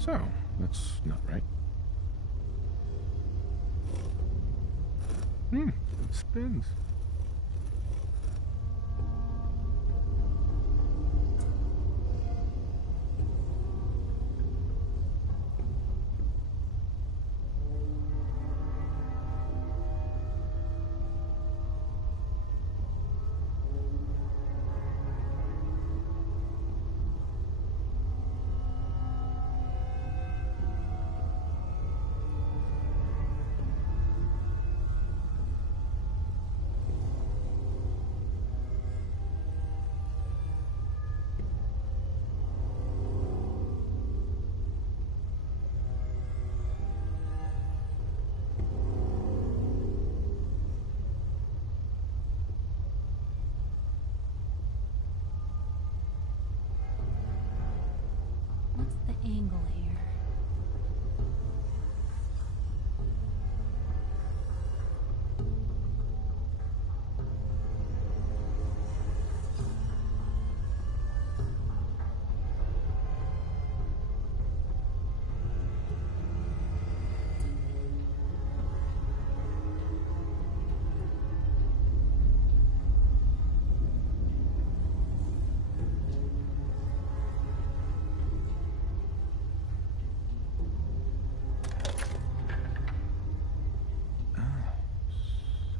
So, that's not right. It spins. What's the angle here?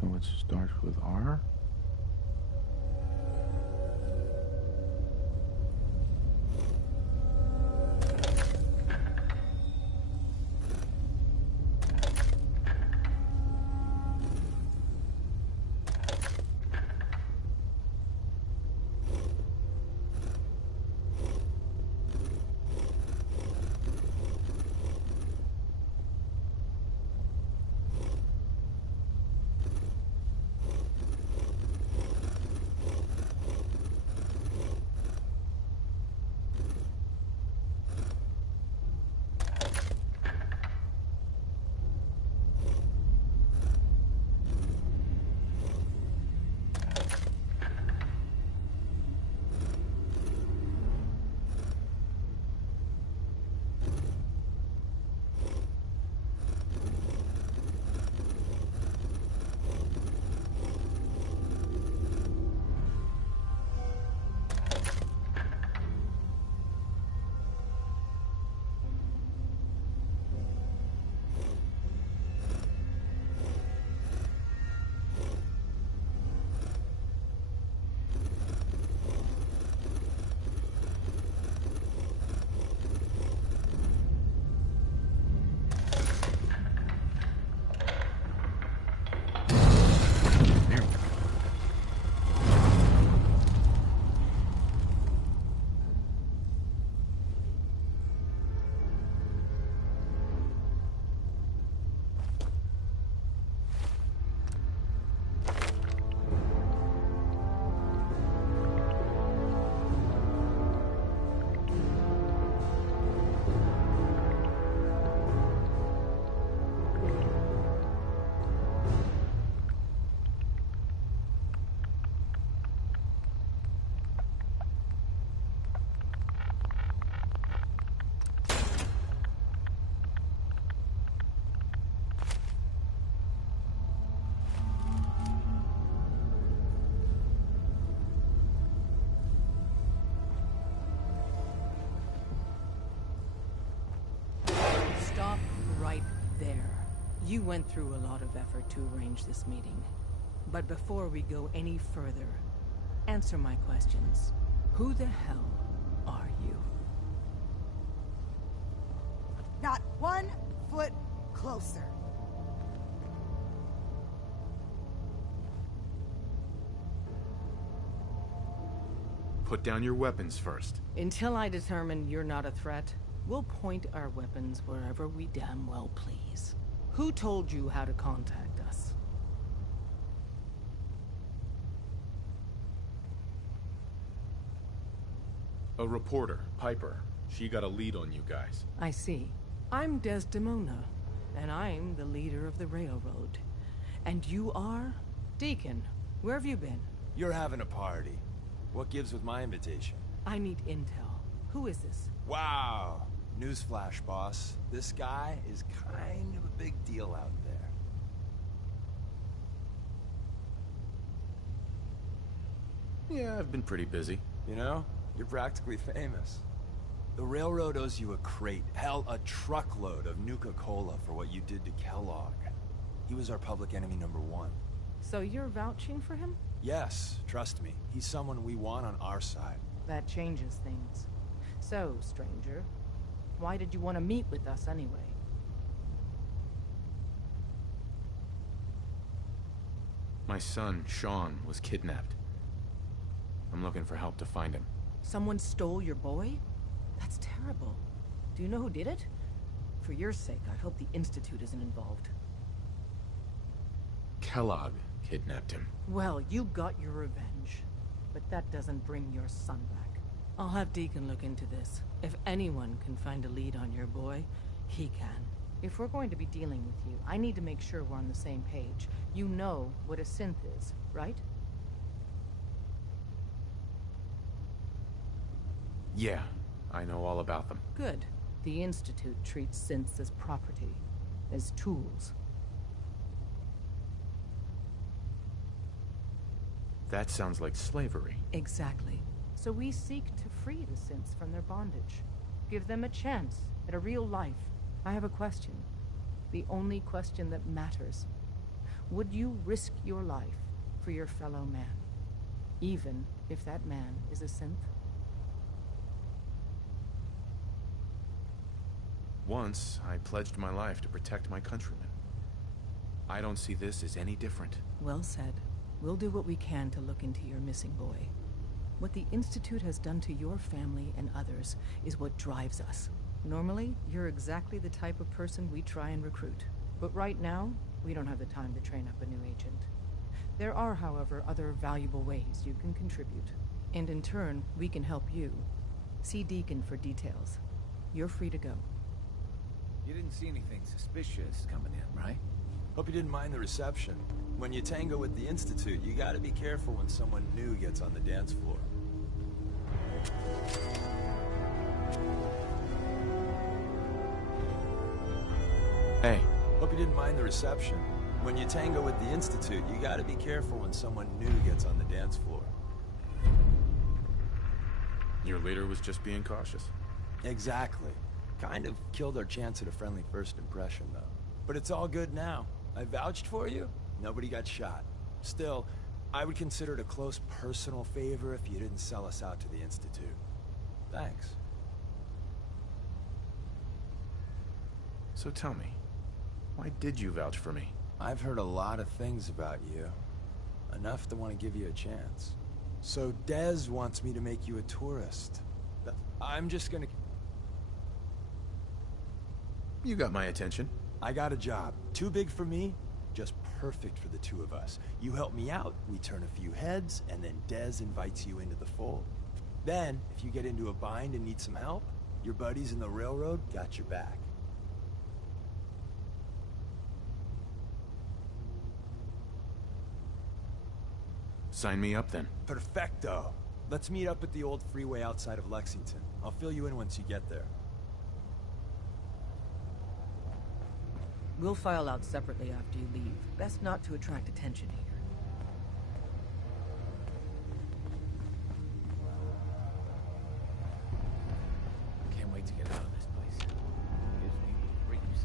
So it starts with R? There we go. Stop right there. You went through a lot of effort to arrange this meeting. But before we go any further, answer my questions. Who the hell are you? Not 1 foot closer. Put down your weapons first. Until I determine you're not a threat, we'll point our weapons wherever we damn well please. Who told you how to contact us? A reporter, Piper. She got a lead on you guys. I see. I'm Desdemona, and I'm the leader of the railroad. And you are? Deacon, where have you been? You're having a party. What gives with my invitation? I need intel. Who is this? Wow! Newsflash, boss. This guy is kind of a big deal out there. Yeah, I've been pretty busy. You know, you're practically famous. The railroad owes you a crate, hell, a truckload of Nuka-Cola for what you did to Kellogg. He was our public enemy #1. So you're vouching for him? Yes, trust me. He's someone we want on our side. That changes things. So, stranger, why did you want to meet with us anyway? My son, Sean, was kidnapped. I'm looking for help to find him. Someone stole your boy? That's terrible. Do you know who did it? For your sake, I hope the Institute isn't involved. Kellogg kidnapped him. Well, you got your revenge. But that doesn't bring your son back. I'll have Deacon look into this. If anyone can find a lead on your boy, he can. If we're going to be dealing with you, I need to make sure we're on the same page. You know what a synth is, right? Yeah, I know all about them. Good. The Institute treats synths as property, as tools. That sounds like slavery. Exactly. So we seek to free the synths from their bondage. Give them a chance at a real life. I have a question. The only question that matters. Would you risk your life for your fellow man? Even if that man is a synth? Once, I pledged my life to protect my countrymen. I don't see this as any different. Well said. We'll do what we can to look into your missing boy. What the Institute has done to your family and others is what drives us. Normally, you're exactly the type of person we try and recruit. But right now, we don't have the time to train up a new agent. There are, however, other valuable ways you can contribute. And in turn, we can help you. See Deacon for details. You're free to go. You didn't see anything suspicious coming in, right? Hope you didn't mind the reception. When you tango with the Institute, you gotta be careful when someone new gets on the dance floor. Hey. Hope you didn't mind the reception. When you tango with the Institute, you gotta be careful when someone new gets on the dance floor. Your leader was just being cautious. Exactly. Kind of killed our chance at a friendly first impression, though. But it's all good now. I vouched for you. Nobody got shot. Still, I would consider it a close personal favor if you didn't sell us out to the Institute. Thanks. So tell me, why did you vouch for me? I've heard a lot of things about you. Enough to want to give you a chance. So Dez wants me to make you a tourist. I'm just gonna... You got my attention. I got a job. Too big for me, just perfect for the two of us. You help me out, we turn a few heads, and then Dez invites you into the fold. Then, if you get into a bind and need some help, your buddies in the railroad got your back. Sign me up then. Perfecto. Let's meet up at the old freeway outside of Lexington. I'll fill you in once you get there. We'll file out separately after you leave. Best not to attract attention here. Can't wait to get out of this place. Gives me the creeps.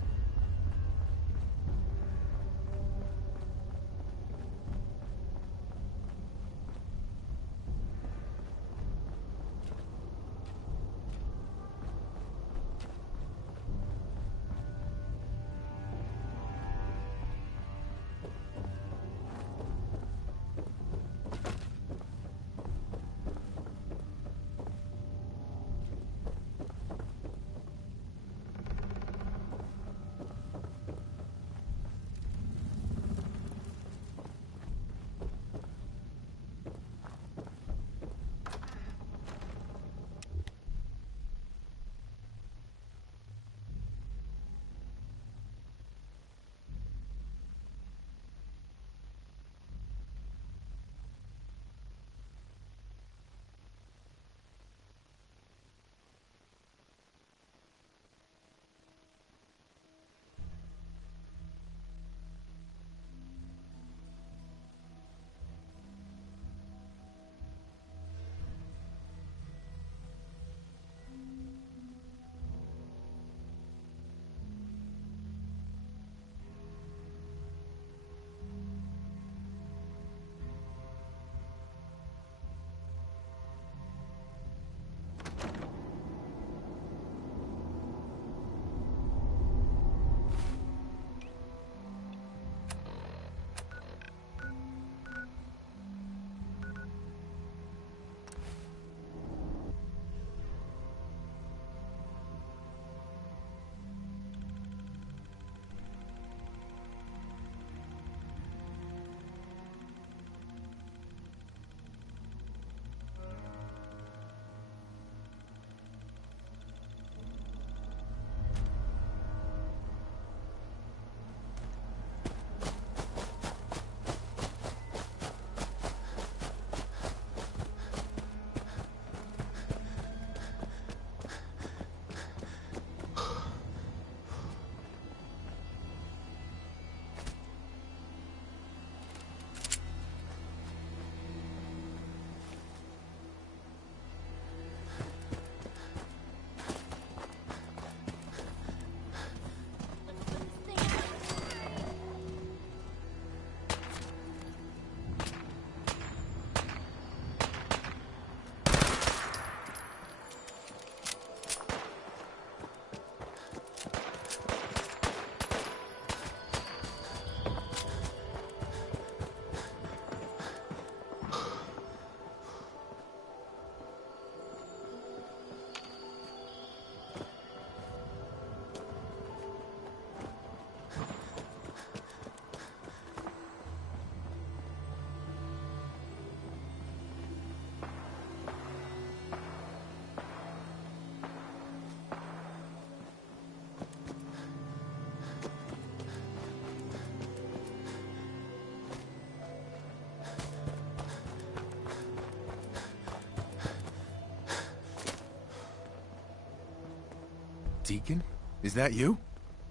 Deacon? Is that you?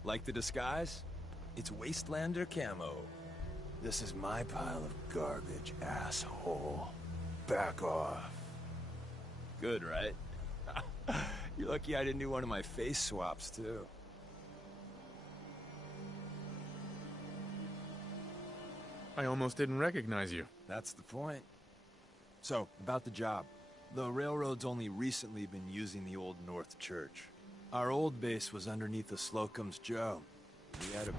Like the disguise? It's Wastelander camo. This is my pile of garbage, asshole. Back off. Good, right? You're lucky I didn't do one of my face swaps, too. I almost didn't recognize you. That's the point. So, about the job. The railroad's only recently been using the Old North Church. Our old base was underneath the Slocum's Joe. We had a...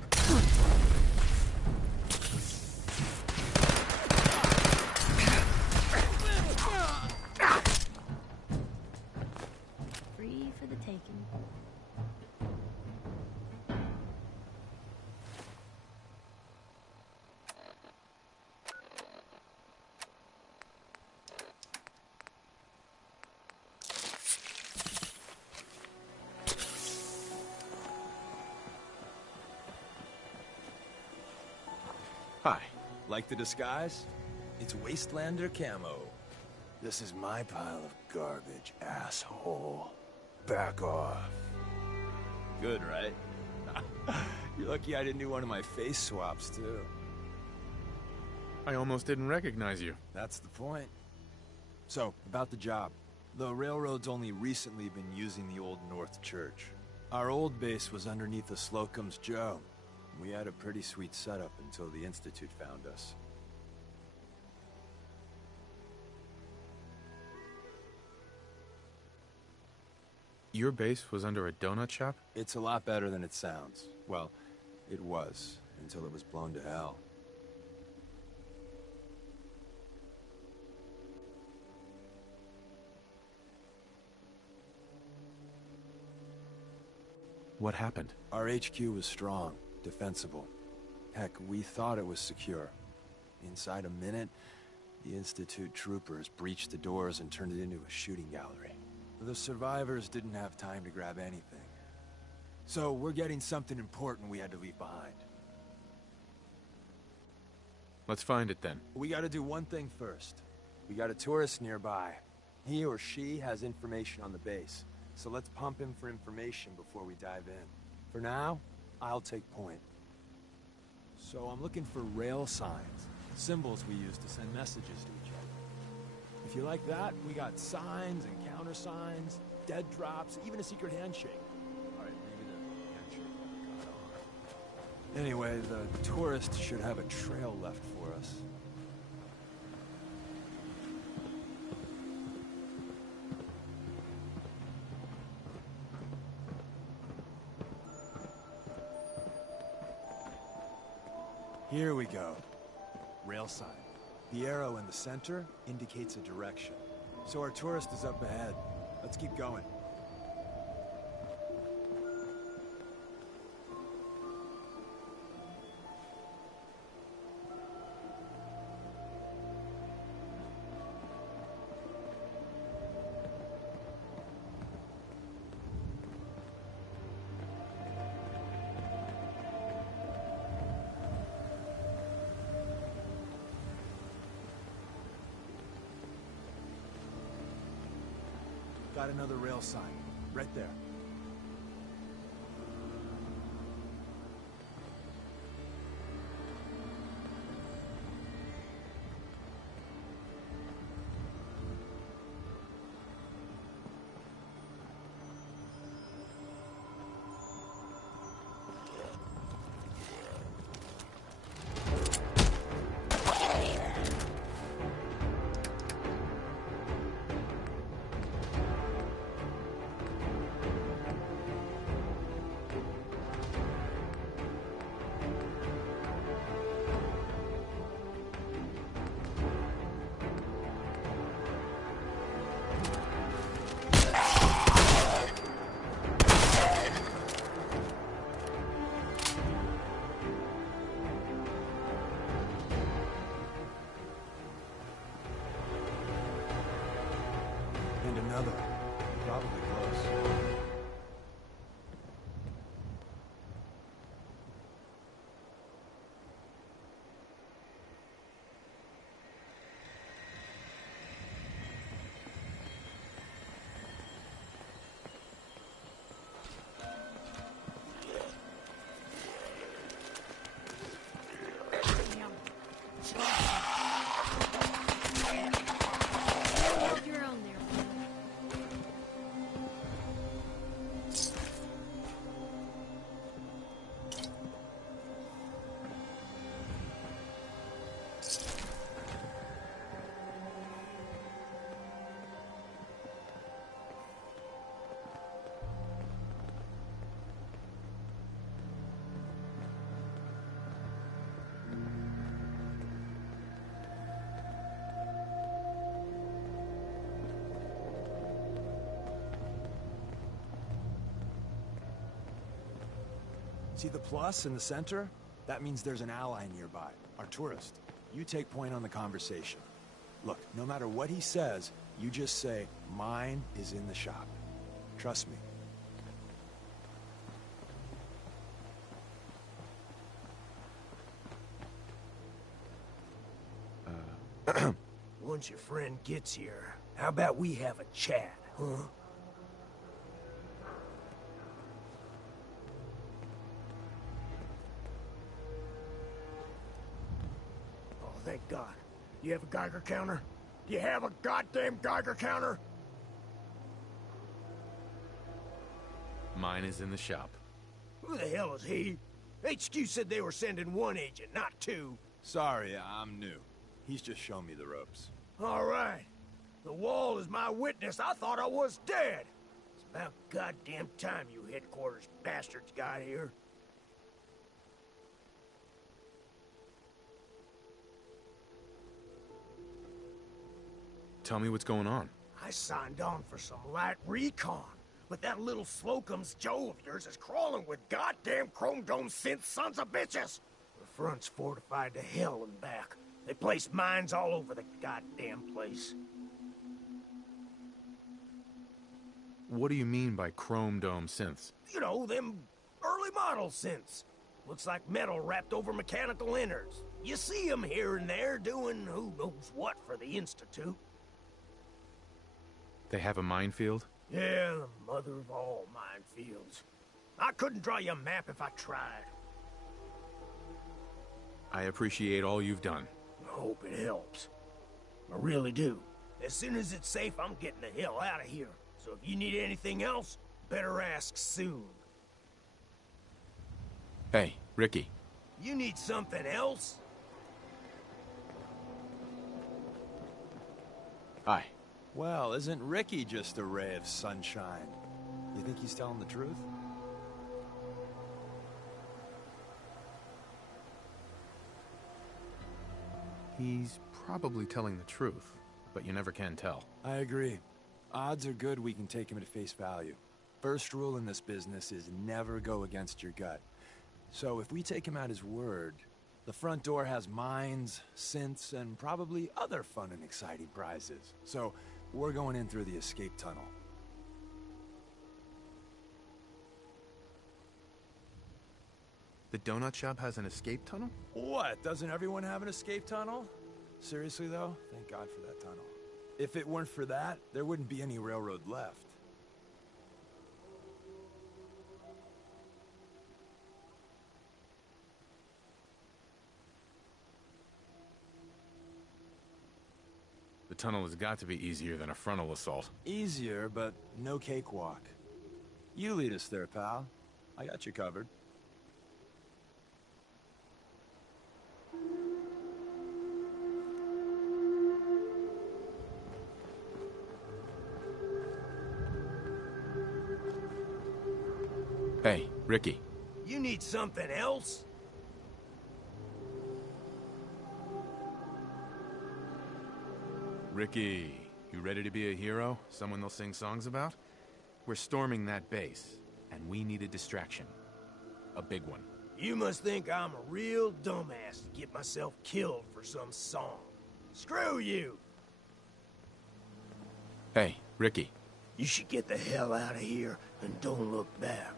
Free for the taking. Hi. Like the disguise? It's Wastelander camo. This is my pile of garbage, asshole. Back off. Good, right? You're lucky I didn't do one of my face swaps, too. I almost didn't recognize you. That's the point. So, about the job. The railroad's only recently been using the Old North Church. Our old base was underneath the Slocum's Joe. We had a pretty sweet setup until the Institute found us. Your base was under a donut shop? It's a lot better than it sounds. Well, it was, until it was blown to hell. What happened? Our HQ was strong, defensible. Heck, we thought it was secure. Inside a minute, the Institute troopers breached the doors and turned it into a shooting gallery. The survivors didn't have time to grab anything. So we're getting something important we had to leave behind. Let's find it then. We gotta do one thing first. We got a tourist nearby. He or she has information on the base. So let's pump him for information before we dive in. For now, I'll take point. So I'm looking for rail signs, symbols we use to send messages to each other. If you like that, we got signs and countersigns, dead drops, even a secret handshake. Alright, maybe the handshake never got on. Anyway, the tourist should have a trail left for us. Here we go. Rail sign. The arrow in the center indicates a direction. So our tourist is up ahead. Let's keep going. Got another rail sign. Right there. And another. Probably close. See the plus in the center? That means there's an ally nearby, our tourist. You take point on the conversation. Look, no matter what he says, you just say, mine is in the shop. Trust me. Once your friend gets here, how about we have a chat, huh? Oh, thank God. You have a Geiger counter? Do you have a goddamn Geiger counter? Mine is in the shop. Who the hell is he? HQ said they were sending one agent, not two. Sorry, I'm new. He's just shown me the ropes. All right. The wall is my witness. I thought I was dead. It's about goddamn time you headquarters bastards got here. Tell me what's going on. I signed on for some light recon, but that little Slocum's Joe of yours is crawling with goddamn Chrome Dome synth sons of bitches. The front's fortified to hell and back. They placed mines all over the goddamn place. What do you mean by Chrome Dome synths? You know, them early model synths. Looks like metal wrapped over mechanical innards. You see them here and there doing who knows what for the Institute. They have a minefield? Yeah, the mother of all minefields. I couldn't draw you a map if I tried. I appreciate all you've done. I hope it helps. I really do. As soon as it's safe, I'm getting the hell out of here. So if you need anything else, better ask soon. Hey, Ricky. You need something else? Hi. Well, isn't Ricky just a ray of sunshine? You think he's telling the truth? He's probably telling the truth, but you never can tell. I agree. Odds are good we can take him at face value. First rule in this business is never go against your gut. So if we take him at his word, the front door has mines, synths, and probably other fun and exciting prizes. So we're going in through the escape tunnel. The donut shop has an escape tunnel? What? Doesn't everyone have an escape tunnel? Seriously, though? Thank God for that tunnel. If it weren't for that, there wouldn't be any railroad left. The tunnel has got to be easier than a frontal assault. Easier, but no cakewalk. You lead us there, pal. I got you covered. Hey, Ricky. You need something else? Ricky, you ready to be a hero? Someone they'll sing songs about? We're storming that base, and we need a distraction. A big one. You must think I'm a real dumbass to get myself killed for some song. Screw you! Hey, Ricky. You should get the hell out of here and don't look back.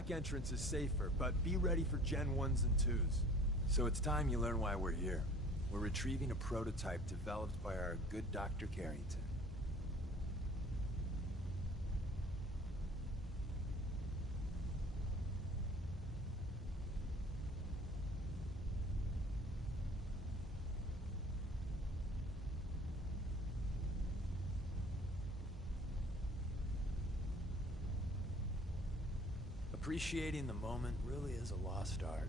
back entrance is safer, but be ready for Gen 1s and 2s. So it's time you learn why we're here. We're retrieving a prototype developed by our good Dr. Carrington. Appreciating the moment really is a lost art.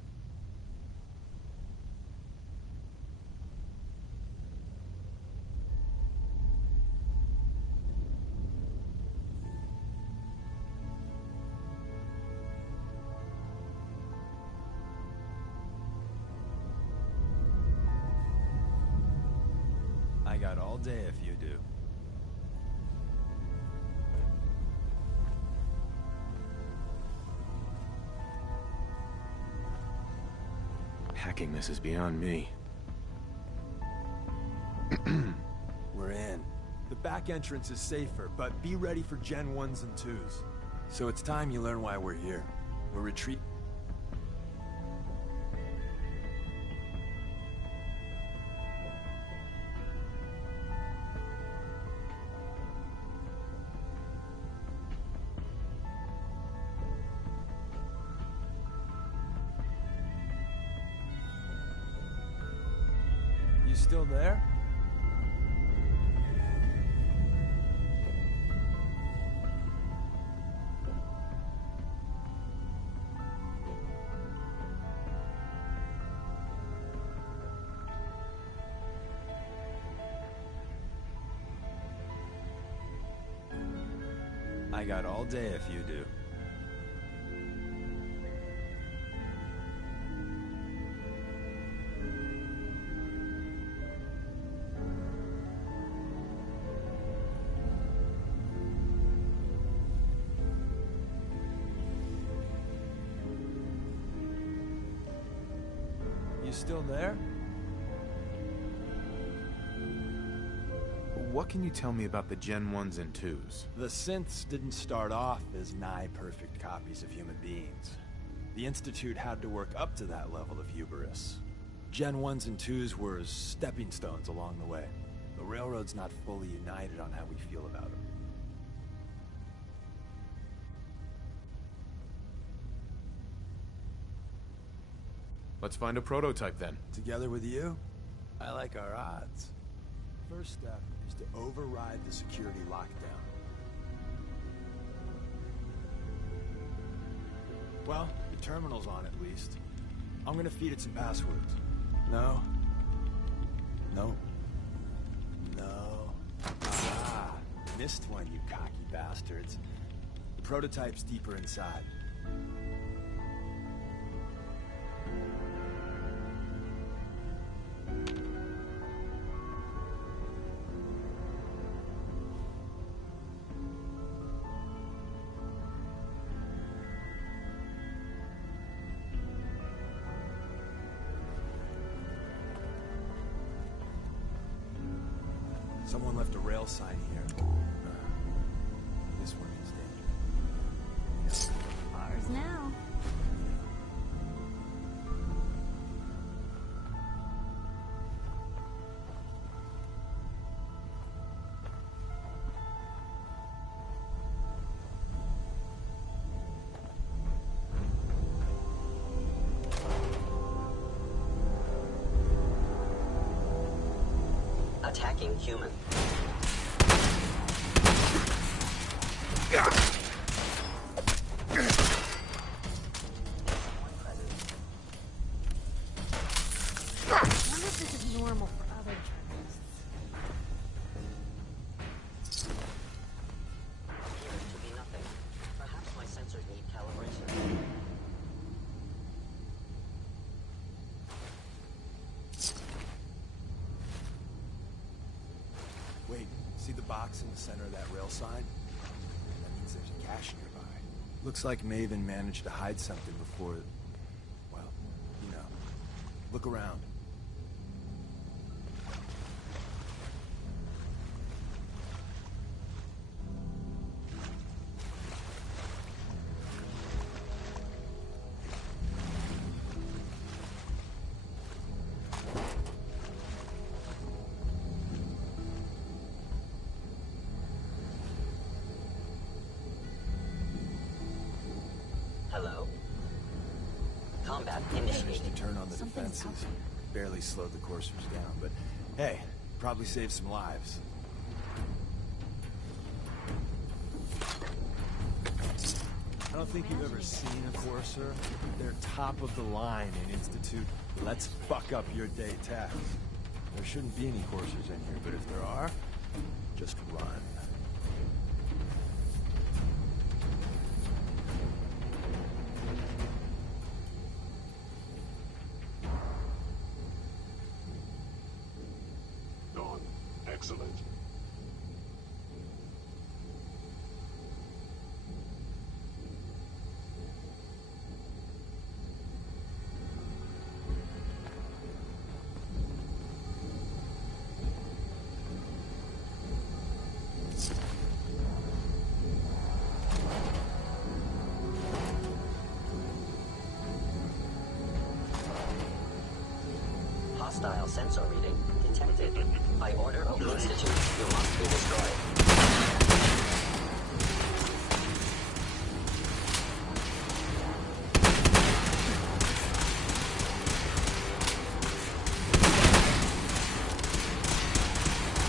I got all day if you do. Hacking this is beyond me. We're in. The back entrance is safer, but be ready for Gen 1s and 2s. So it's time you learn why we're here. We're retreat. You still there? I got all day if you do. You still there? What can you tell me about the Gen 1s and 2s? The synths didn't start off as nigh-perfect copies of human beings. The Institute had to work up to that level of hubris. Gen 1s and 2s were stepping stones along the way. The Railroad's not fully united on how we feel about them. Let's find a prototype then. Together with you, I like our odds. First step is to override the security lockdown. Well, the terminal's on at least. I'm gonna feed it some passwords. No. No. No. Ah, missed one, you cocky bastards. The prototype's deeper inside. Someone left a rail sign here. This one is dangerous. Ours now. Attacking human. I wonder if this is normal for other journalists. Appears to be nothing. Perhaps my sensors need calibration. Wait, see the box in the center of that rail sign? That means there's a cache nearby. Looks like Maven managed to hide something before... well, you know. Look around. managed to located. turn on the Something's defenses. out Barely slowed the coursers down, but hey, probably saved some lives. I don't think you've ever seen a Courser. They're top of the line in Institute. Let's fuck up your day tech. There shouldn't be any Coursers in here, but if there are, just run. Dawn, excellent. Hostile sensor reading detected. By order of the Institute, you must be destroyed.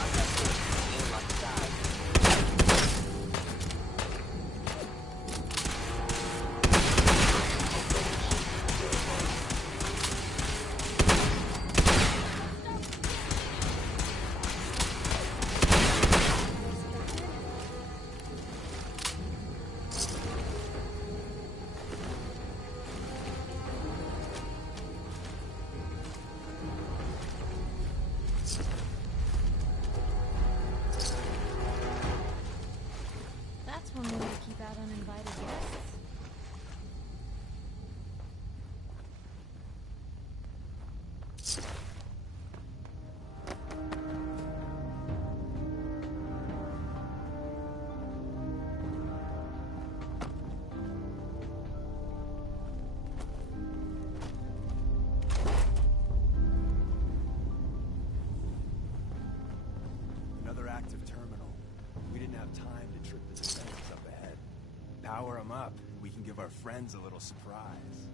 Assessment, you must die. That's one way to keep out uninvited guests. Another active terminal. We didn't have time to trip the defenders up ahead. Power them up, and we can give our friends a little surprise.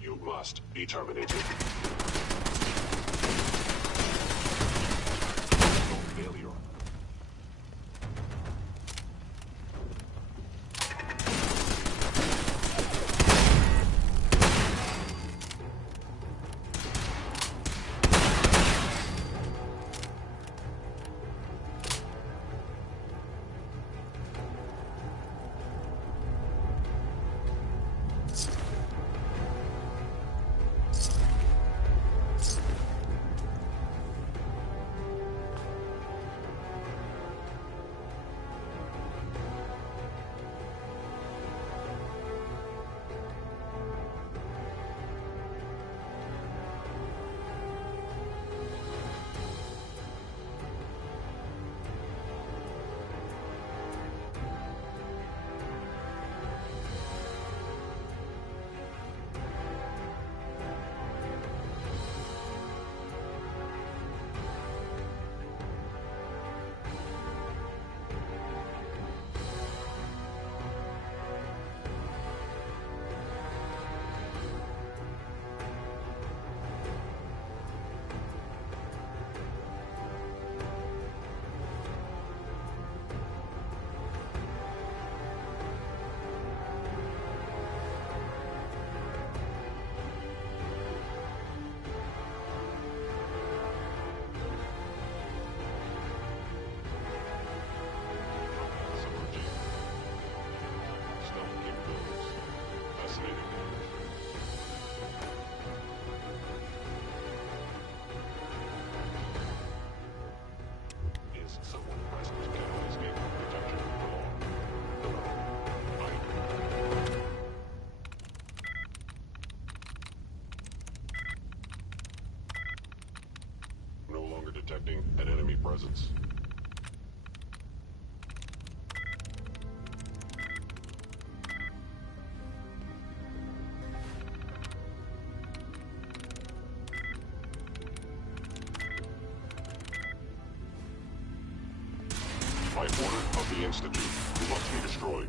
You must be terminated. Failure. the Institute must be destroyed.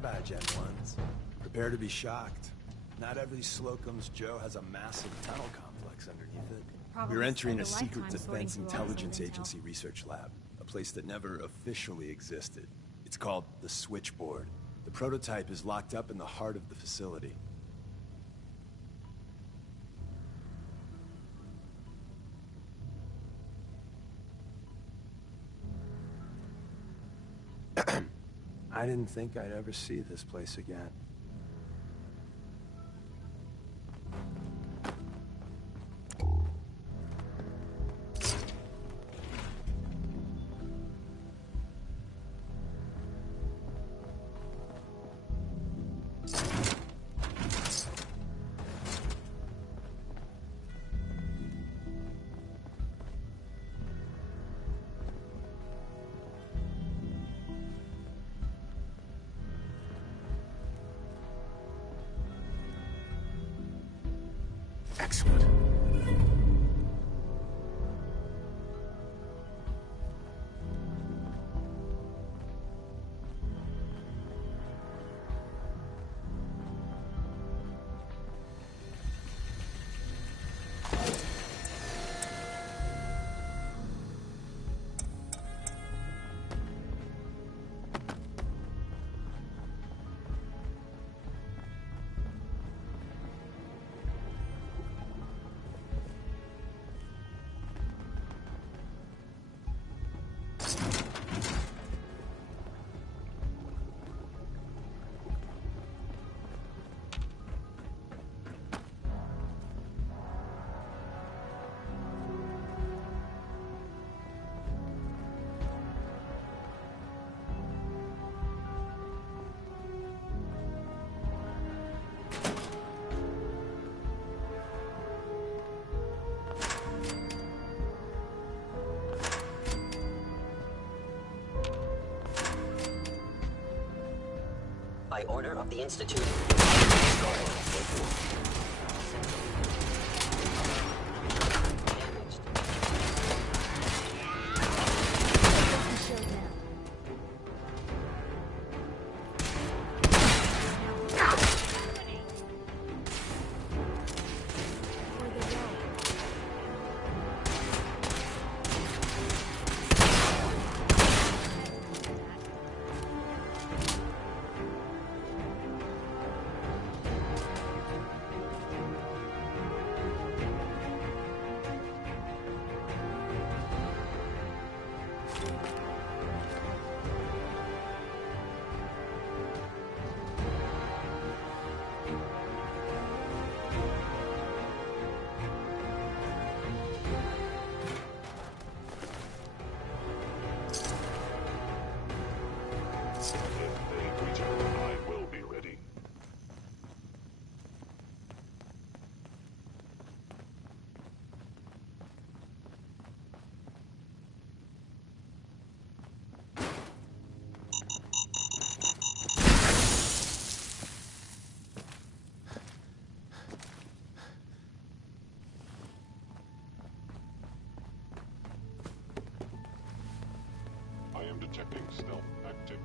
Bye-bye, Gen 1s. Prepare to be shocked. Not every Slocum's Joe has a massive tunnel complex underneath it. Probably We're entering a spend a secret lifetime defense sorting through all this intelligence intel. agency research lab. A place that never officially existed. It's called the Switchboard. The prototype is locked up in the heart of the facility. I didn't think I'd ever see this place again. Excellent. By order of the Institute. Checking stealth active.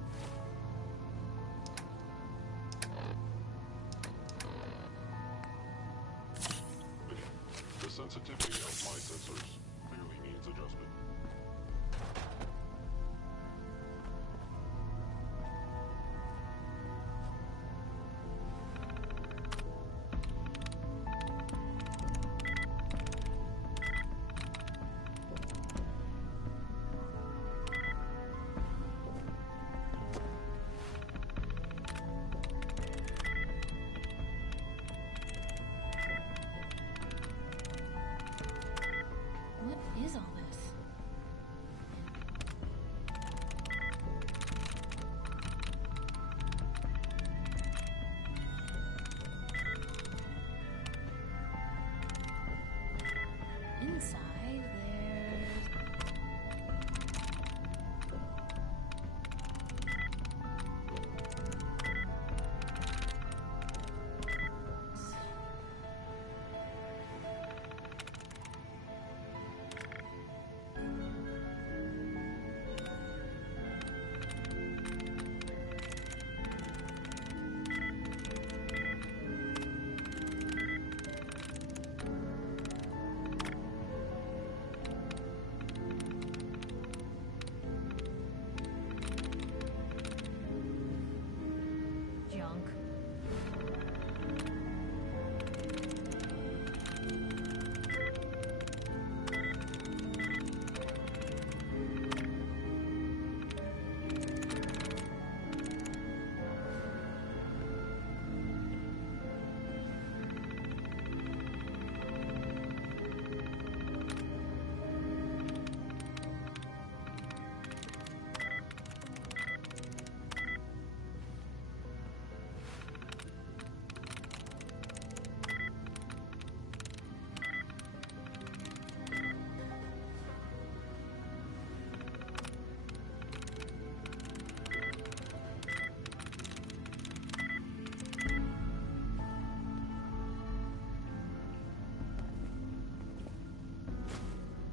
The sensitivity of my sensors clearly needs adjustment. What is all this? Inside, junk.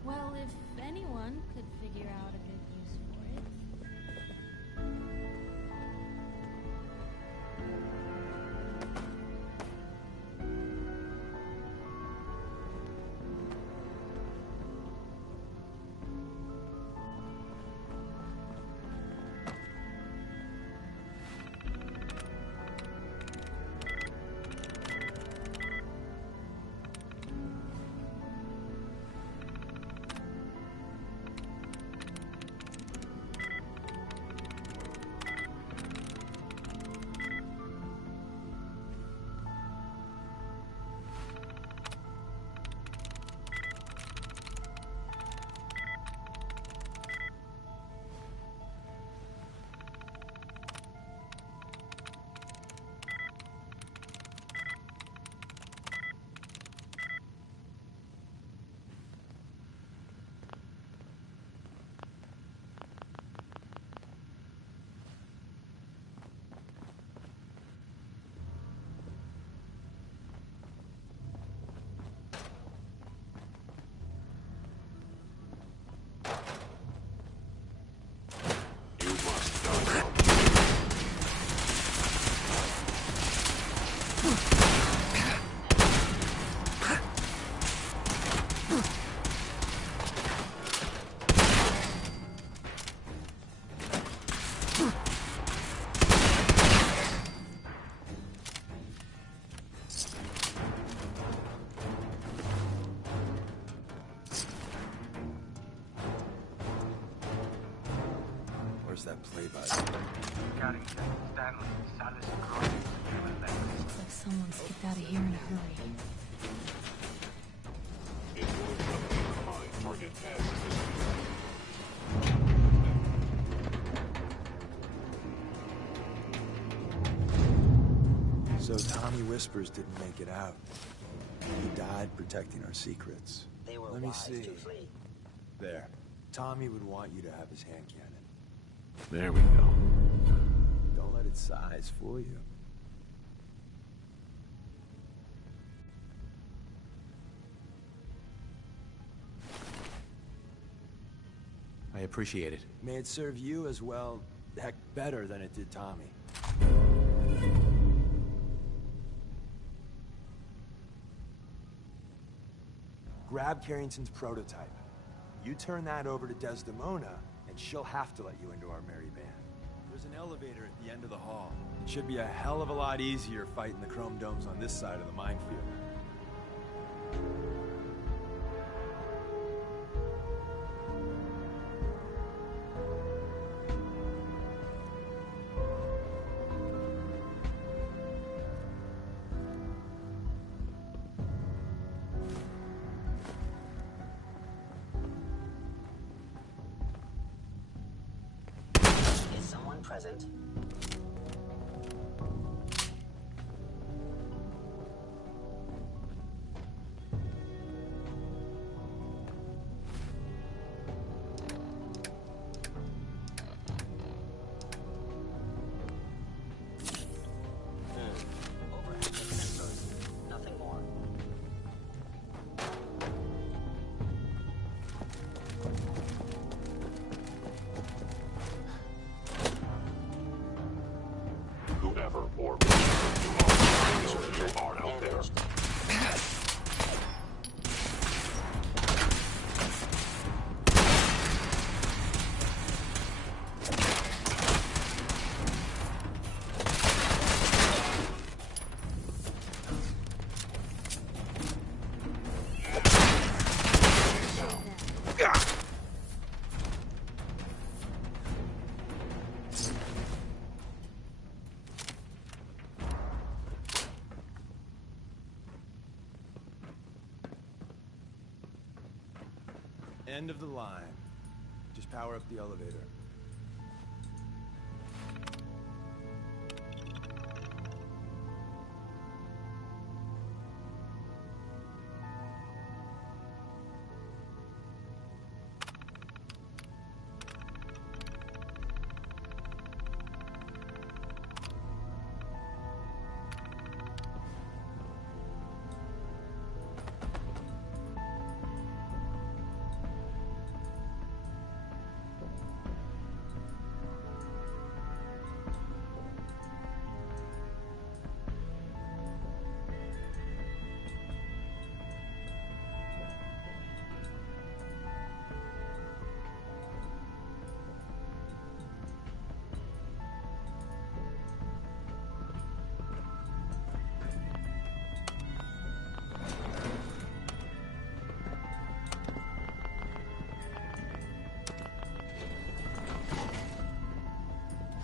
Well, if anyone could figure out a good use for it. Where's that play-by? Carrington, Stanley, Salis, Croy, Looks like someone skipped out of here in a hurry. Target as So Tommy Whispers didn't make it out. He died protecting our secrets. They were Let me wise see. to flee. There. Tommy would want you to have his hand cannon. There we go. Don't let its size fool you. I appreciate it. May it serve you as well, heck, better than it did Tommy. Grab Carrington's prototype. You turn that over to Desdemona, and she'll have to let you into our merry band. There's an elevator at the end of the hall. It should be a hell of a lot easier fighting the chrome domes on this side of the minefield. Is someone present? Overhead sensors. Nothing more. Whoever or whatever you are out there. End of the line. Just power up the elevator.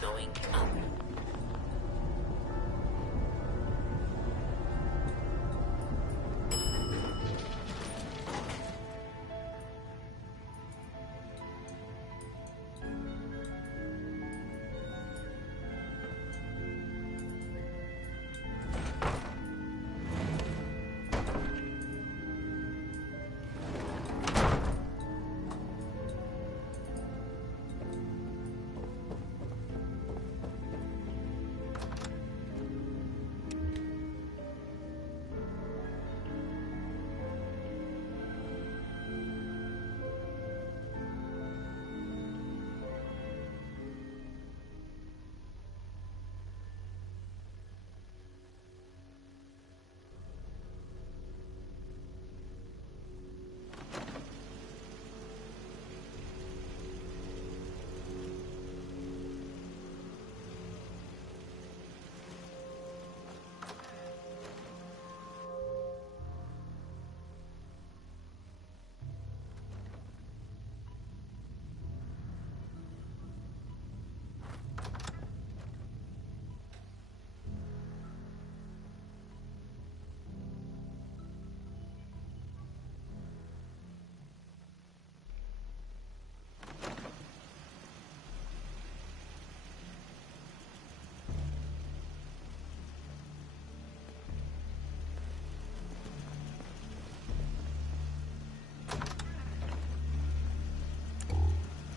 Going up.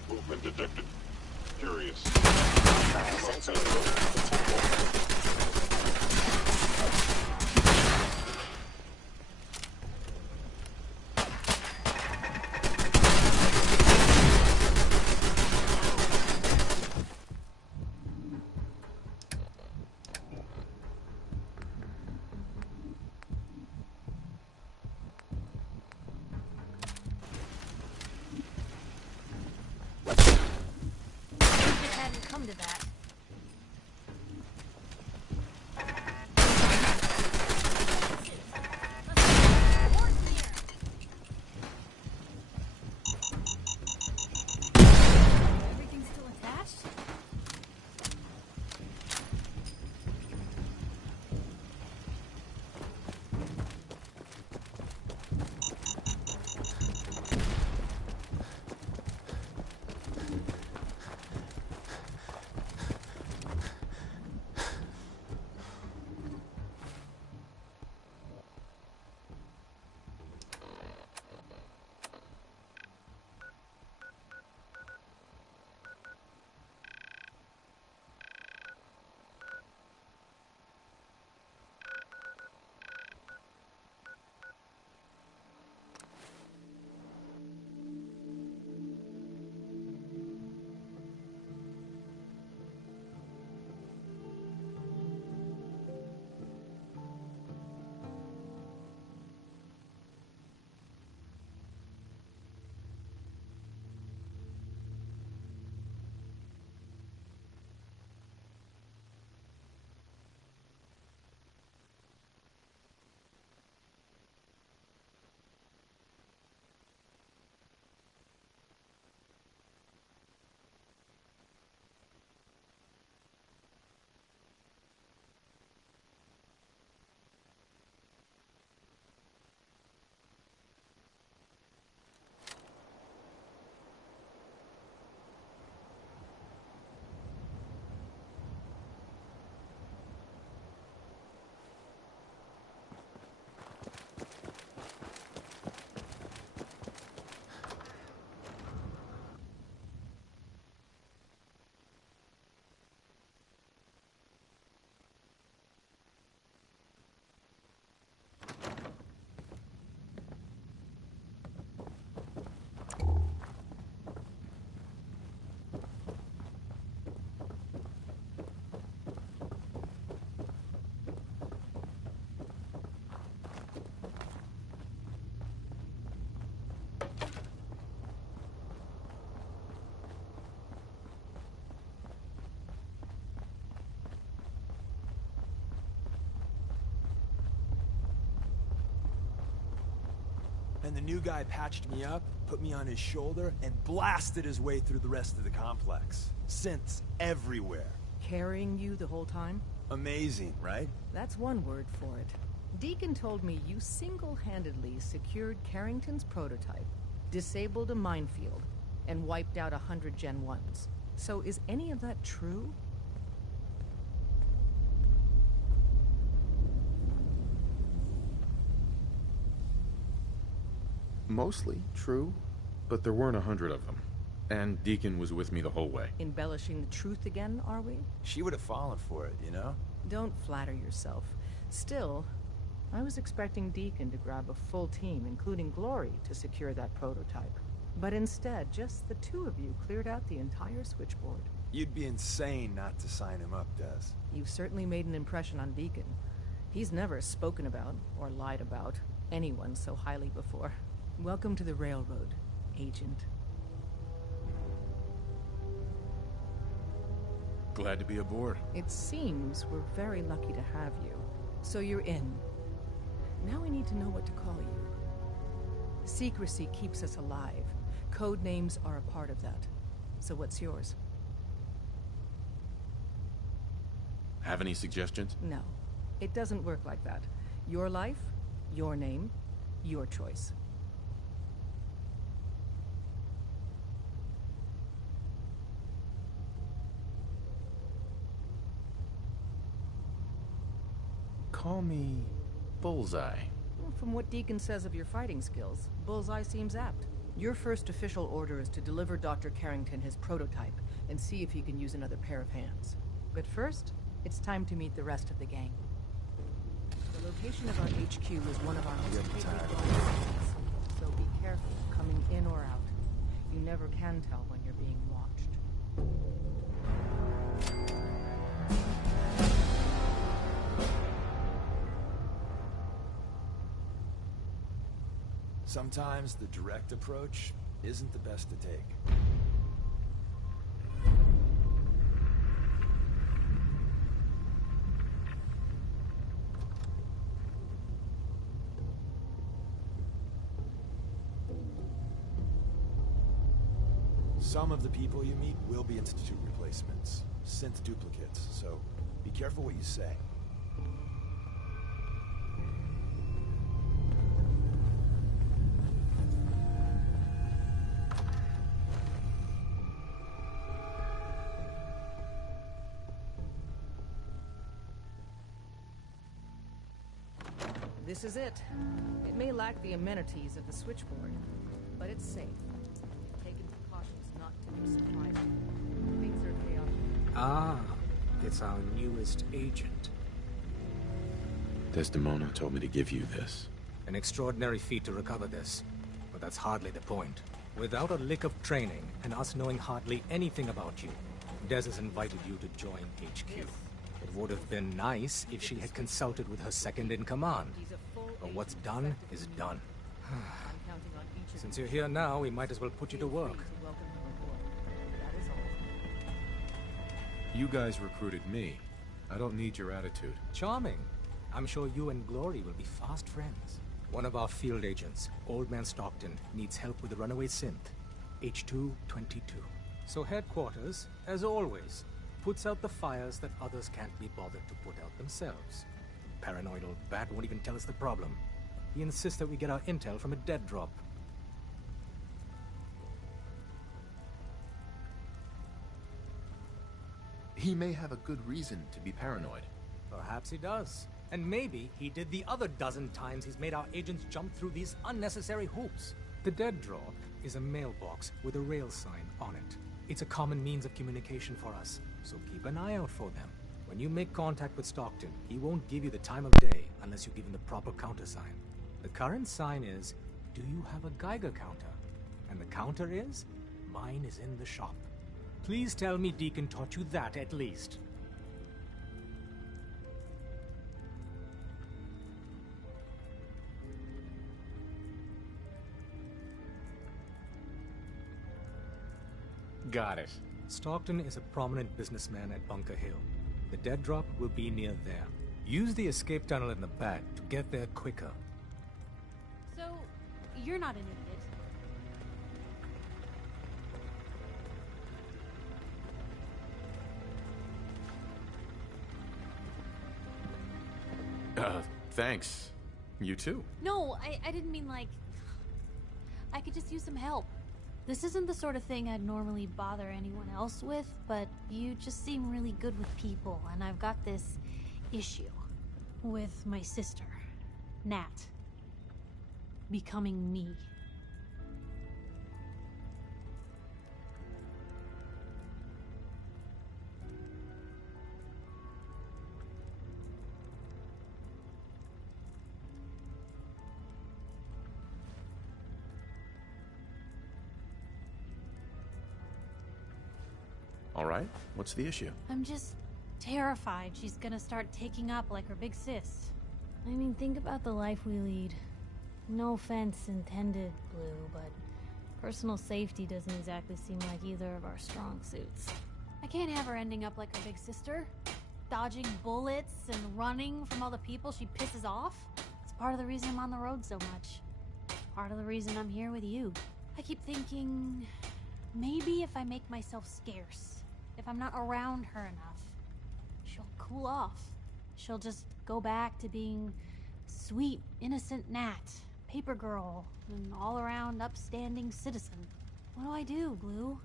Movement detected. Curious. Sensor. and the new guy patched me up, put me on his shoulder, and blasted his way through the rest of the complex. Synths everywhere. Carrying you the whole time? Amazing, right? That's one word for it. Deacon told me you single-handedly secured Carrington's prototype, disabled a minefield, and wiped out 100 Gen 1s. So is any of that true? Mostly true, but there weren't 100 of them. And Deacon was with me the whole way. Embellishing the truth again, are we? She would have fallen for it, you know? Don't flatter yourself. Still, I was expecting Deacon to grab a full team, including Glory, to secure that prototype. But instead, just the two of you cleared out the entire switchboard. You'd be insane not to sign him up, Des. You've certainly made an impression on Deacon. He's never spoken about, or lied about, anyone so highly before. Welcome to the Railroad, Agent. Glad to be aboard. It seems we're very lucky to have you. So you're in. Now we need to know what to call you. Secrecy keeps us alive. Code names are a part of that. So what's yours? Have any suggestions? No. It doesn't work like that. Your life, your name, your choice. Call me Bullseye. Well, from what Deacon says of your fighting skills, Bullseye seems apt. Your first official order is to deliver Dr. Carrington his prototype and see if he can use another pair of hands. But first, it's time to meet the rest of the gang. The location of our HQ is one of our most hated locations, so be careful coming in or out. You never can tell when you're being watched. Sometimes the direct approach isn't the best to take. Some of the people you meet will be Institute replacements, synth duplicates, so be careful what you say. This is it. It may lack the amenities of the switchboard, but it's safe. Taking precautions not to be surprising. Things are chaotic. Ah, it's our newest agent. Desdemona told me to give you this. An extraordinary feat to recover this, but that's hardly the point. Without a lick of training, and us knowing hardly anything about you, Des has invited you to join HQ. It would have been nice if she had consulted with her second-in-command. But what's done is done. Since you're here now, we might as well put you to work. You guys recruited me. I don't need your attitude. Charming. I'm sure you and Glory will be fast friends. One of our field agents, Old Man Stockton, needs help with the runaway synth. H222. So headquarters, as always, puts out the fires that others can't be bothered to put out themselves. Paranoid old bat won't even tell us the problem. He insists that we get our intel from a dead drop. He may have a good reason to be paranoid. Perhaps he does. And maybe he did the other dozen times he's made our agents jump through these unnecessary hoops. The dead drop is a mailbox with a rail sign on it. It's a common means of communication for us, so keep an eye out for them. When you make contact with Stockton, he won't give you the time of day unless you give him the proper countersign. The current sign is, do you have a Geiger counter? And the counter is, mine is in the shop. Please tell me Deacon taught you that at least. Got it. Stockton is a prominent businessman at Bunker Hill. The dead drop will be near there. Use the escape tunnel in the back to get there quicker. So, you're not an idiot. Thanks. You too. No, I didn't mean like... I could just use some help. This isn't the sort of thing I'd normally bother anyone else with, but you just seem really good with people, and I've got this issue with my sister, Nat, becoming me. All right, what's the issue? I'm just terrified she's gonna start taking up like her big sis. I mean, think about the life we lead. No offense intended, Blue, but personal safety doesn't exactly seem like either of our strong suits. I can't have her ending up like her big sister, dodging bullets and running from all the people she pisses off. It's part of the reason I'm on the road so much. Part of the reason I'm here with you. I keep thinking, maybe if I make myself scarce, if I'm not around her enough, she'll cool off. She'll just go back to being sweet, innocent Nat, paper girl, an all-around upstanding citizen. What do I do, Blue?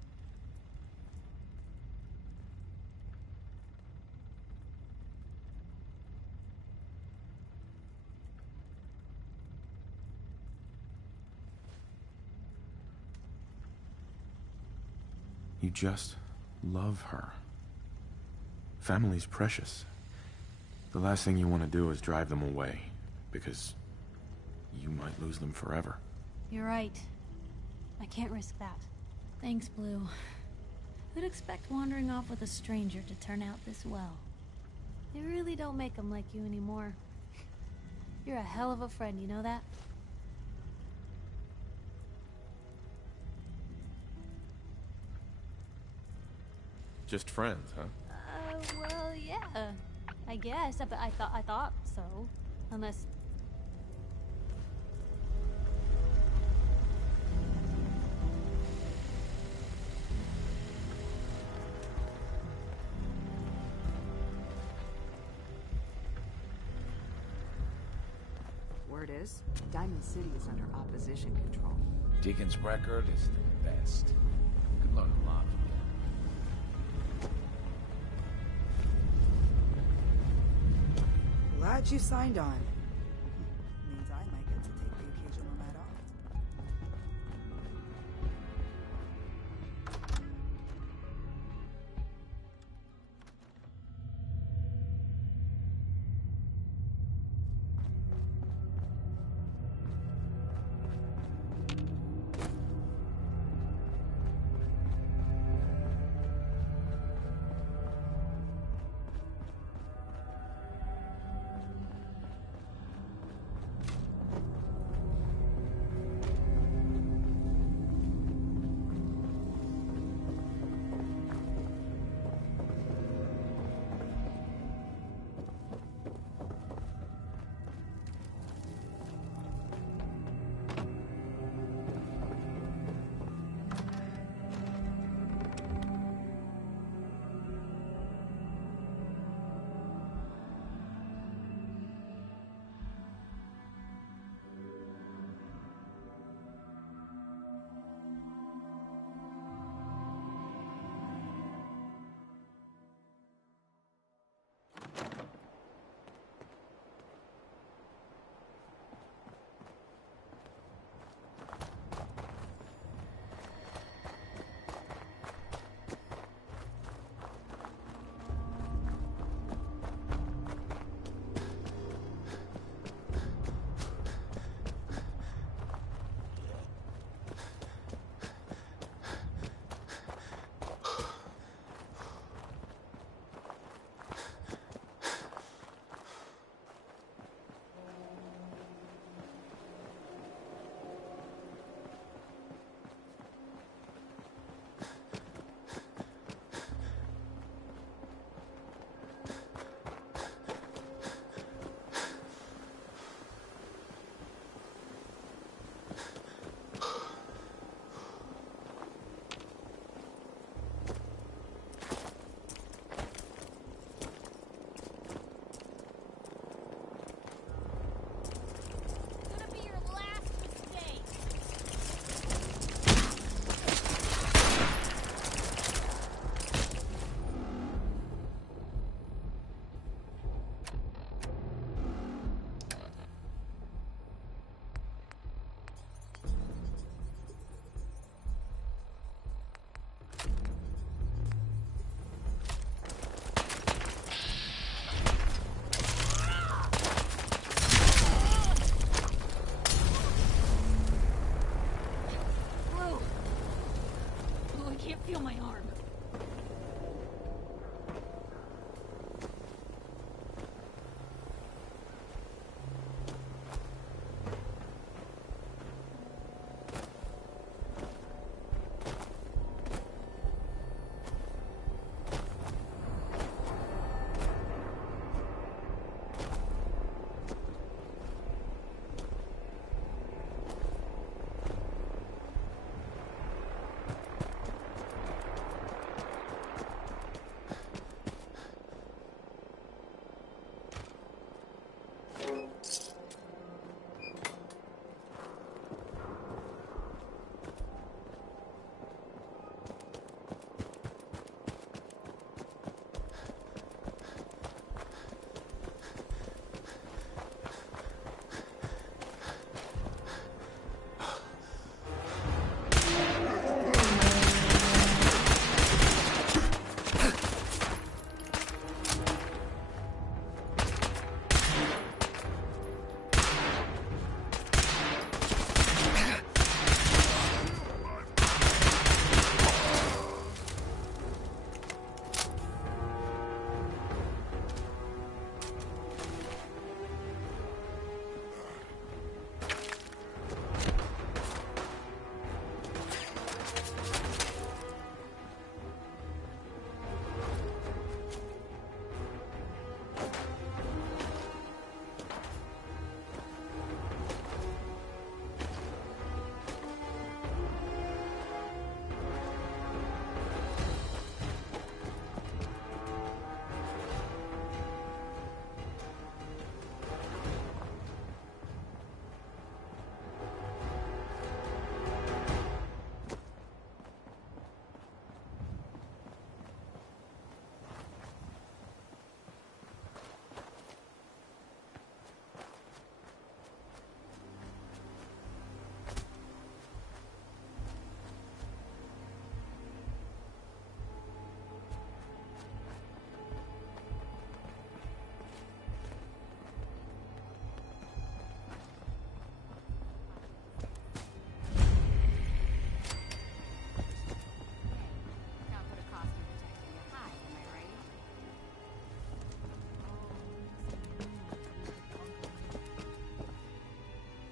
You just love her. Family's precious. The last thing you want to do is drive them away, because you might lose them forever. You're right. I can't risk that. Thanks, Blue. Who'd expect wandering off with a stranger to turn out this well? They really don't make them like you anymore. You're a hell of a friend, you know that? Just friends, huh? Well, yeah. I guess. But I thought so. Unless... Word is, Diamond City is under opposition control. Deacon's record is the best. Could learn a lot from him. Glad you signed on. Means I might get to take the occasional night off.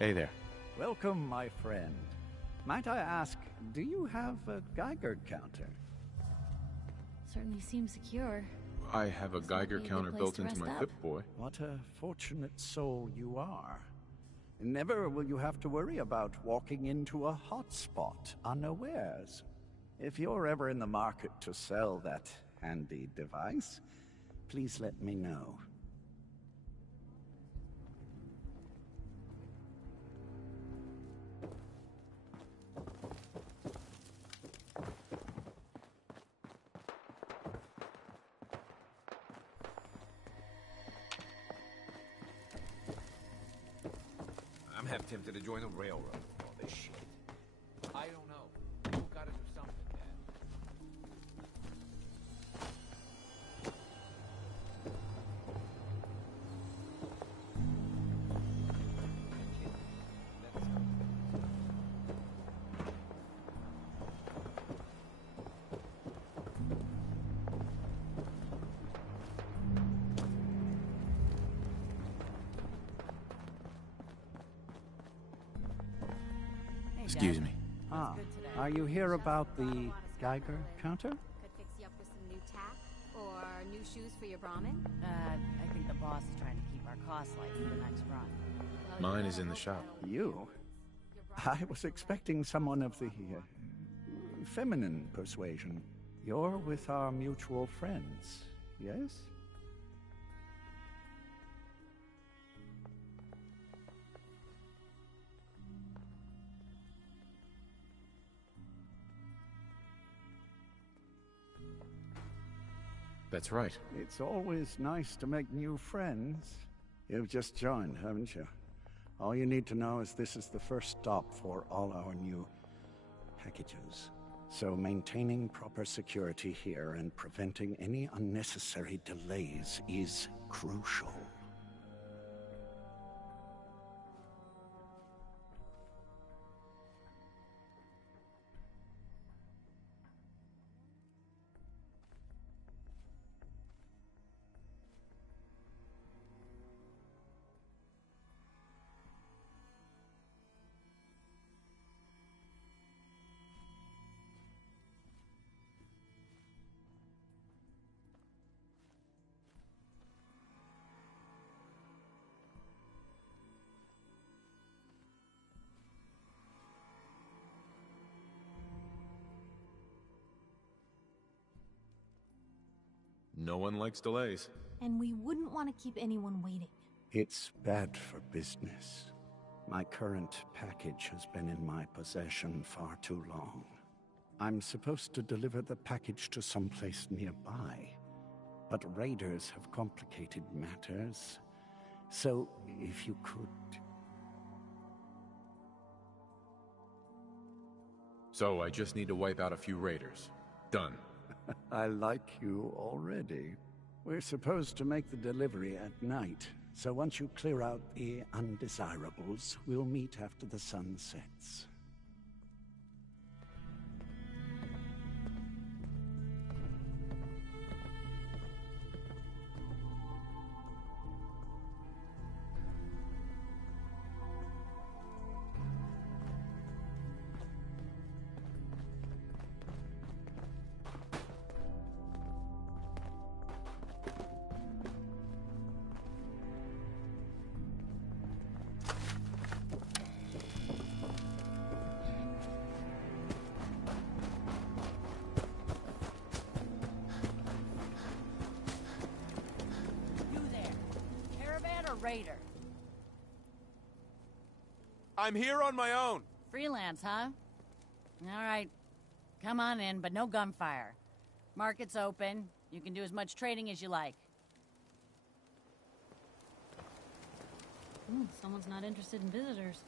Hey there. Welcome, my friend. Might I ask, do you have a Geiger counter? Certainly seems secure. I have a Geiger be a good counter place built to into rest my up. Pip-Boy. What a fortunate soul you are. Never will you have to worry about walking into a hotspot unawares. If you're ever in the market to sell that handy device, please let me know. I'm half tempted to join the railroad with all this shit. I don't know. People gotta do something, Dad. Excuse me. Ah, are you here about the Geiger counter? Could fix you up with some new tack or new shoes for your Brahmin. I think the boss is trying to keep our costs light for the next run. Mine is in the shop. You? I was expecting someone of the feminine persuasion. You're with our mutual friends, yes? That's right. It's always nice to make new friends. You've just joined, haven't you? All you need to know is this is the first stop for all our new packages. So maintaining proper security here and preventing any unnecessary delays is crucial. No one likes delays. And we wouldn't want to keep anyone waiting. It's bad for business. My current package has been in my possession far too long. I'm supposed to deliver the package to someplace nearby, but raiders have complicated matters. So, if you could... So I just need to wipe out a few raiders. Done. I like you already. We're supposed to make the delivery at night, so once you clear out the undesirables, we'll meet after the sun sets. Raider. I'm here on my own. Freelance, huh? All right. Come on in, but no gunfire. Market's open. You can do as much trading as you like. Someone's not interested in visitors.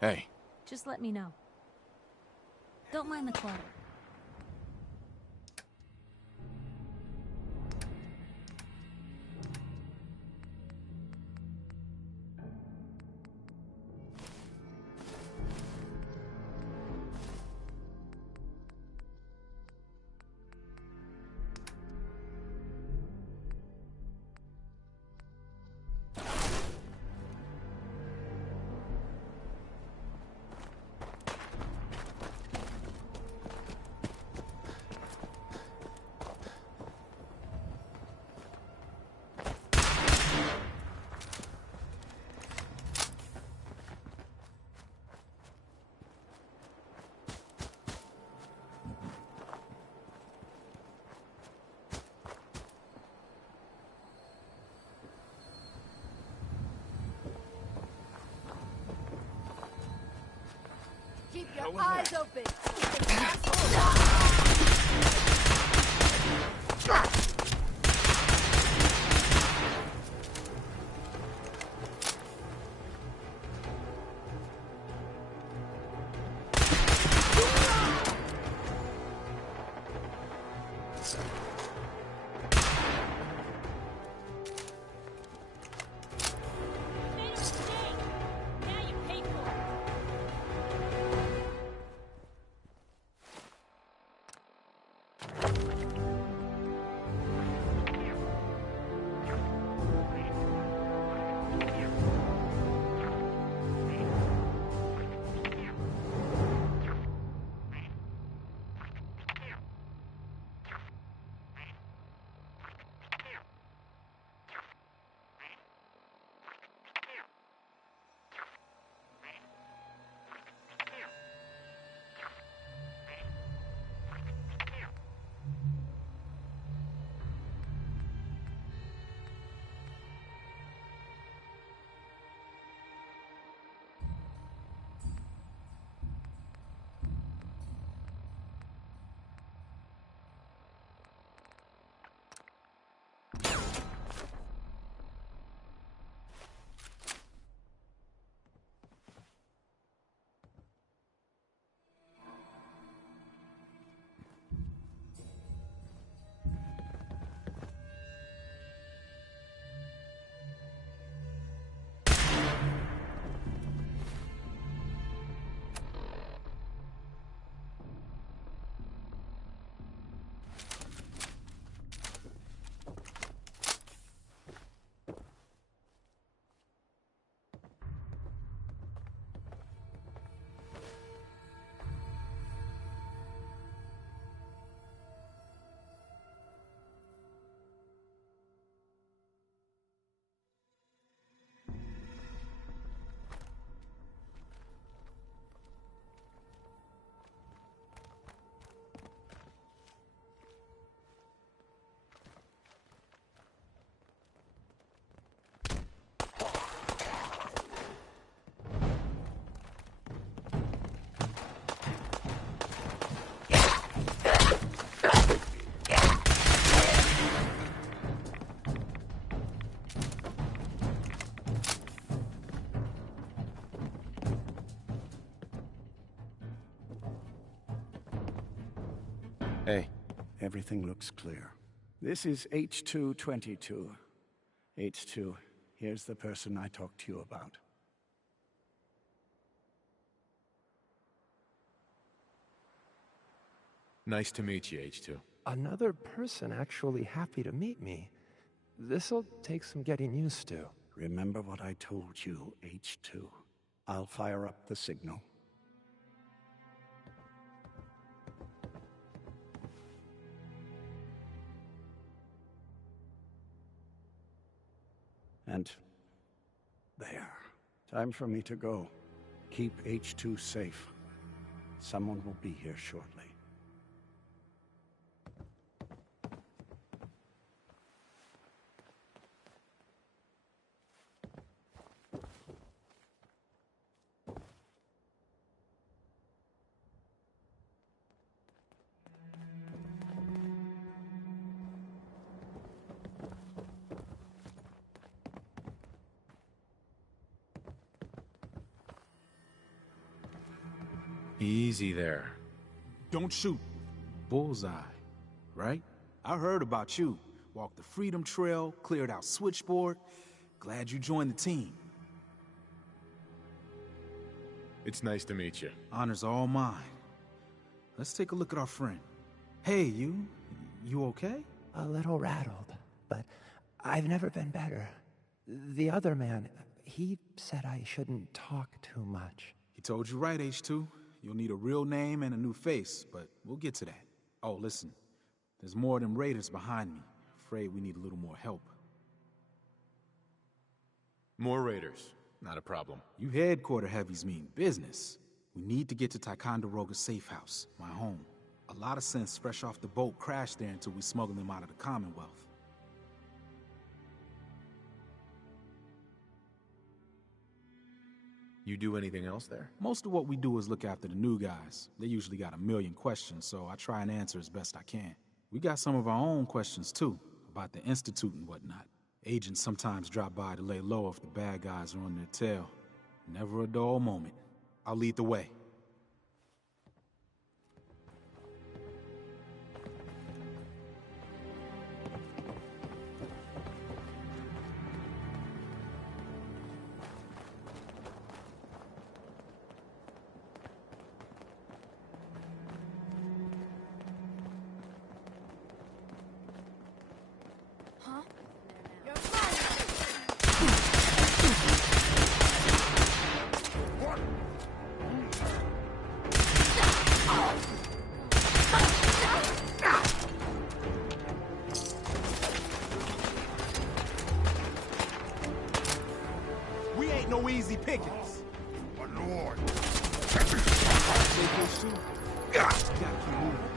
Hey. Just let me know. Don't mind the clutter. Keep your eyes open. Hey. Everything looks clear. This is H222. H2, here's the person I talked to you about. Nice to meet you, H2. Another person actually happy to meet me. This'll take some getting used to. Remember what I told you, H2. I'll fire up the signal. And there. Time for me to go. Keep H2 safe. Someone will be here shortly. Easy there. Don't shoot. Bullseye, right? I heard about you. Walked the Freedom Trail, cleared out Switchboard. Glad you joined the team. It's nice to meet you. Honor's all mine. Let's take a look at our friend. Hey, you okay? A little rattled, but I've never been better. The other man, he said I shouldn't talk too much. He told you right, H2. You'll need a real name and a new face, but we'll get to that. Oh, listen. There's more of them raiders behind me. Afraid we need a little more help. More raiders. Not a problem. You headquarter heavies mean business. We need to get to Ticonderoga's safe house, my home. A lot of synths fresh off the boat crashed there until we smuggled them out of the Commonwealth. You do anything else there? Most of what we do is look after the new guys. They usually got a million questions, so I try and answer as best I can. We got some of our own questions, too, about the Institute and whatnot. Agents sometimes drop by to lay low if the bad guys are on their tail. Never a dull moment. I'll lead the way. No easy pickings. My lord. Gotta keep moving.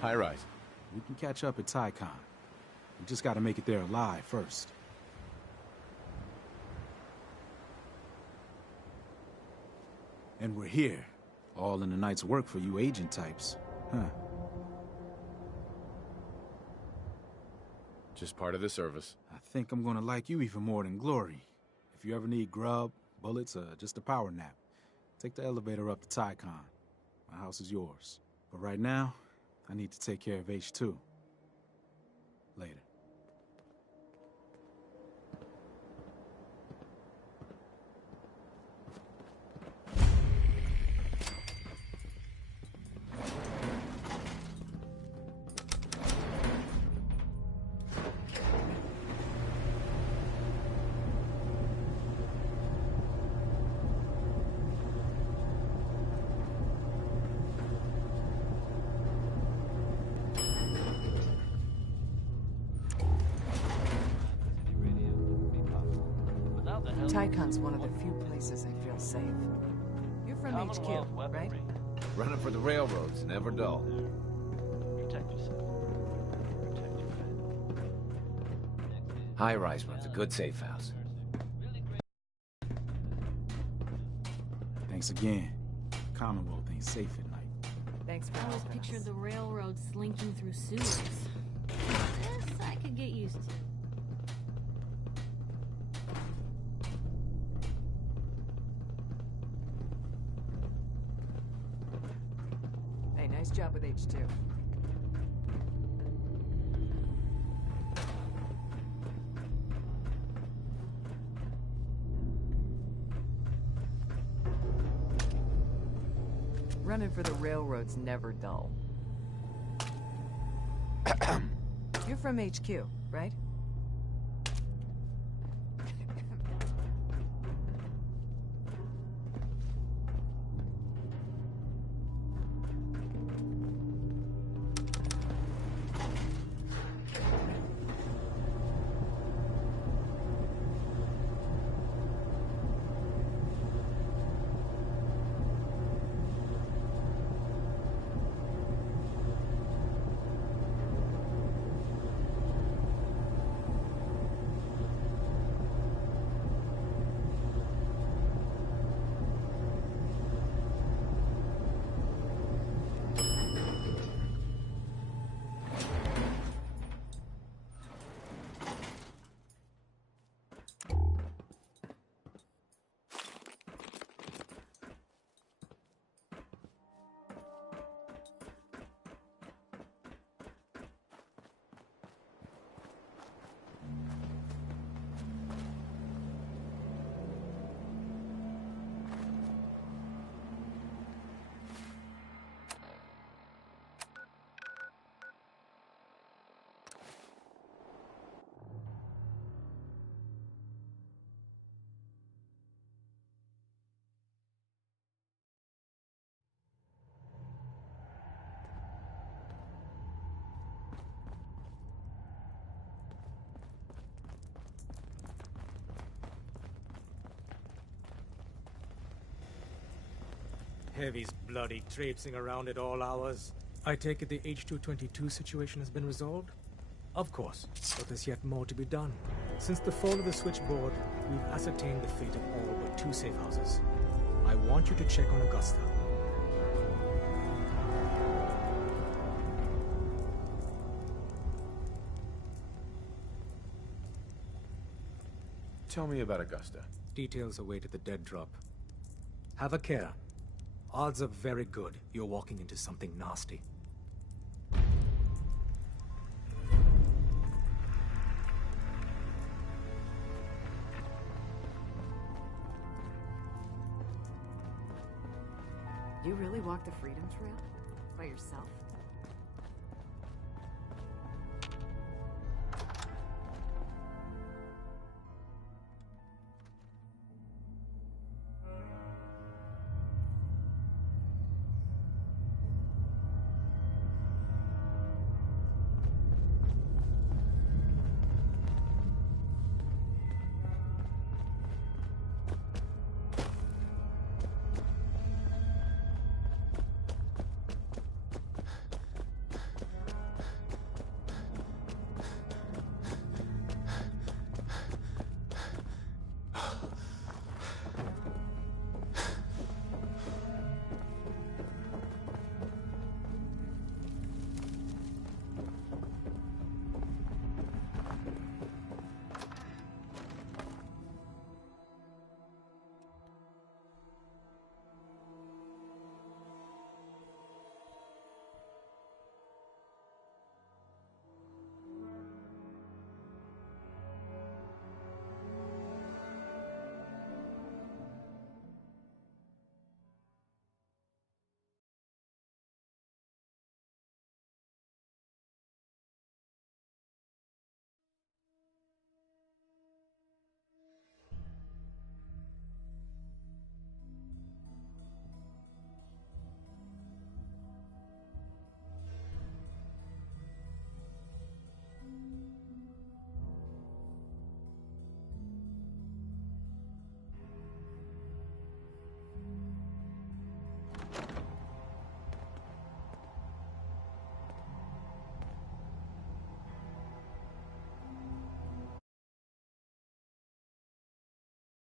High rise. We can catch up at Tycon. We just gotta make it there alive first. And we're here. All in the night's work for you agent types. Huh. Just part of the service. I think I'm gonna like you even more than Glory. If you ever need grub, bullets, or just a power nap, take the elevator up to Tycon. My house is yours. But right now, I need to take care of H2. Later. Tycon's one of the few places I feel safe. You're from HQ, right? Running for the railroads, never dull. Protect yourself. Protect your family. High Rise runs a good safe house. Thanks again. Commonwealth ain't safe at night. Thanks for I always helping picture us. the railroad slinking through sewers. This I could get used to. Hey, nice job with H2. Running for the railroad's never dull. You're from HQ, right? Heavy's bloody traipsing around at all hours. I take it the H-222 situation has been resolved? Of course, but there's yet more to be done. Since the fall of the switchboard, we've ascertained the fate of all but 2 safe houses. I want you to check on Augusta. Tell me about Augusta. Details await at the dead drop. Have a care. Odds are very good you're walking into something nasty. You really walked the Freedom Trail? By yourself?